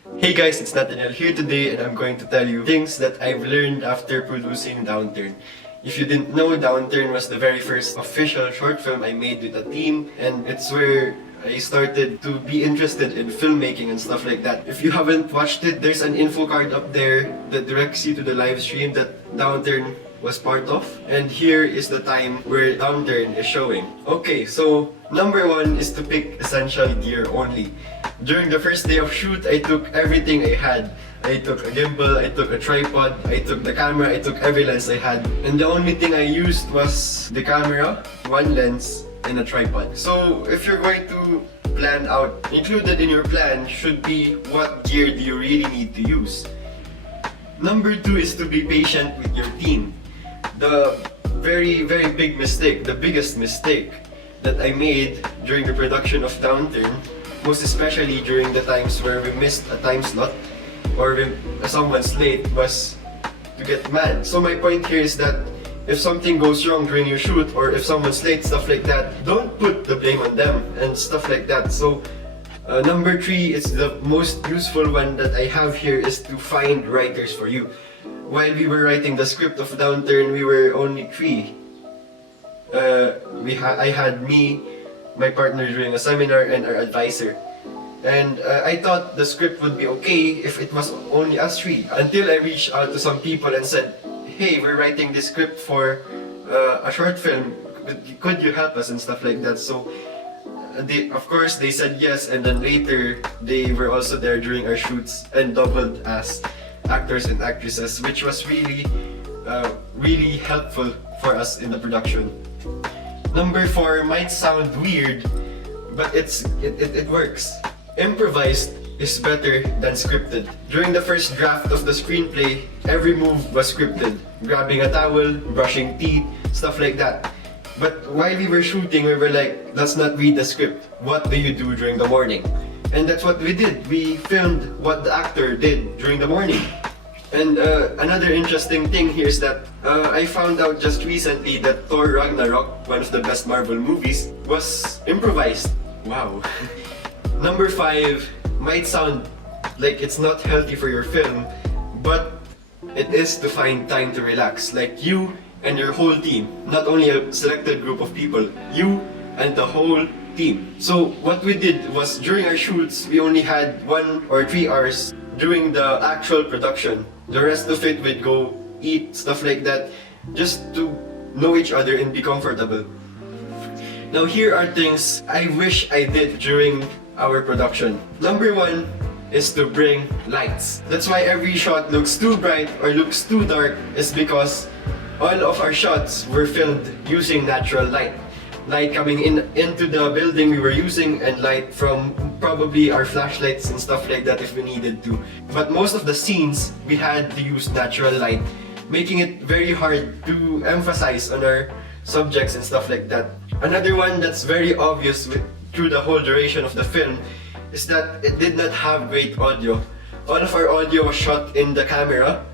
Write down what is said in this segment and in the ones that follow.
Hey guys, it's Nathaniel here today and I'm going to tell you things that I've learned after producing Downturn. If you didn't know, Downturn was the very first official short film I made with a team, and it's where I started to be interested in filmmaking and stuff like that. If you haven't watched it, there's an info card up there that directs you to the live stream that Downturn was part of. And here is the time where Downturn is showing. Okay, so number one is to pick essential gear only. During the first day of shoot, I took everything I had. I took a gimbal, I took a tripod, I took the camera, I took every lens I had. And the only thing I used was the camera, one lens, and a tripod. So if you're going to plan out, included in your plan should be what gear do you really need to use. Number two is to be patient with your team. The very big mistake, the biggest mistake that I made during the production of Downturn, most especially during the times where we missed a time slot or when someone's late, was to get mad. So my point here is that if something goes wrong during your shoot or if someone's late, stuff like that, don't put the blame on them and stuff like that. So number three is the most useful one that I have here, is to find writers for you. While we were writing the script of Downturn, we were only three. I had me, my partner during a seminar, and our advisor. And I thought the script would be okay if it was only us three, until I reached out to some people and said, hey, we're writing this script for a short film, could you help us and stuff like that. So of course they said yes, and then later they were also there during our shoots and doubled as actors and actresses, which was really helpful for us in the production. Number four might sound weird, but it works. Improvised is better than scripted. During the first draft of the screenplay, every move was scripted. Grabbing a towel, brushing teeth, stuff like that. But while we were shooting, we were like, let's not read the script. What do you do during the morning? And that's what we did. We filmed what the actor did during the morning. And another interesting thing here is that I found out just recently that Thor Ragnarok, one of the best Marvel movies, was improvised. Wow. Number five might sound like it's not healthy for your film, but it is to find time to relax. Like you and your whole team, not only a selected group of people, you and the whole team. So what we did was, during our shoots, we only had 1 or 3 hours during the actual production. The rest of it we'd go eat, stuff like that, just to know each other and be comfortable. Now here are things I wish I did during our production. Number one is to bring lights. That's why every shot looks too bright or looks too dark, is because all of our shots were filmed using natural light. Light coming into the building we were using, and light from probably our flashlights and stuff like that if we needed to. But most of the scenes, we had to use natural light, making it very hard to emphasize on our subjects and stuff like that. Another one that's very obvious through the whole duration of the film is that it did not have great audio. All of our audio was shot in the camera,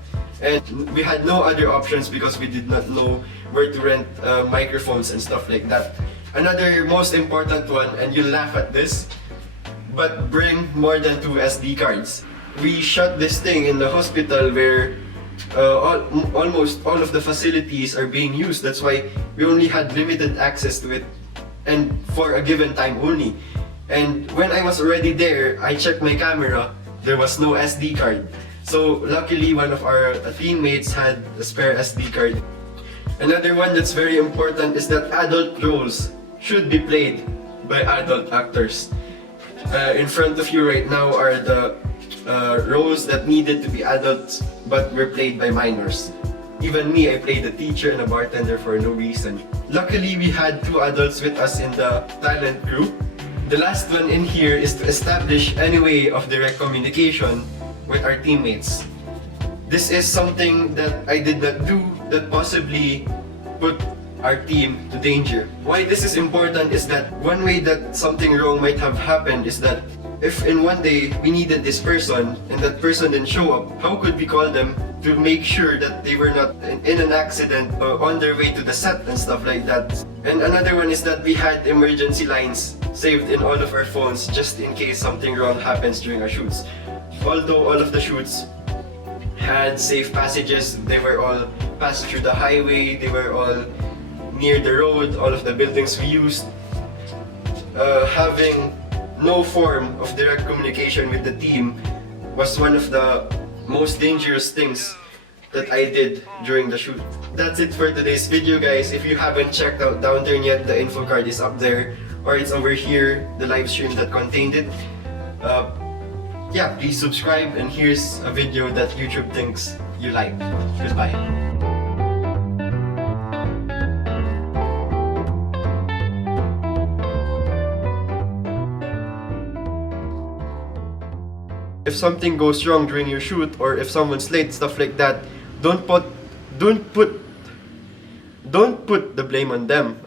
and we had no other options because we did not know where to rent microphones and stuff like that. Another most important one, and you'll laugh at this, but bring more than 2 SD cards. We shot this thing in the hospital where almost all of the facilities are being used. That's why we only had limited access to it, and for a given time only. And when I was already there, I checked my camera, there was no SD card. So luckily one of our teammates had a spare SD card. Another one that's very important is that adult roles should be played by adult actors. In front of you right now are the roles that needed to be adults but were played by minors. Even me, I played a teacher and a bartender for no reason. Luckily, we had 2 adults with us in the talent group. The last one in here is to establish any way of direct communication with our teammates. This is something that I did not do that possibly put our team to danger. Why this is important is that one way that something wrong might have happened is that if in one day we needed this person and that person didn't show up, how could we call them to make sure that they were not in an accident on their way to the set and stuff like that. And another one is that we had emergency lines saved in all of our phones just in case something wrong happens during our shoots. Although all of the shoots had safe passages, they were all passed through the highway, they were all near the road, all of the buildings we used. Having no form of direct communication with the team was one of the most dangerous things that I did during the shoot. That's it for today's video, guys. If you haven't checked out Downturn yet, the info card is up there, or it's over here, the live stream that contained it. Yeah, please subscribe, and here's a video that YouTube thinks you like. Goodbye. If something goes wrong during your shoot, or if someone's late, stuff like that, don't put the blame on them.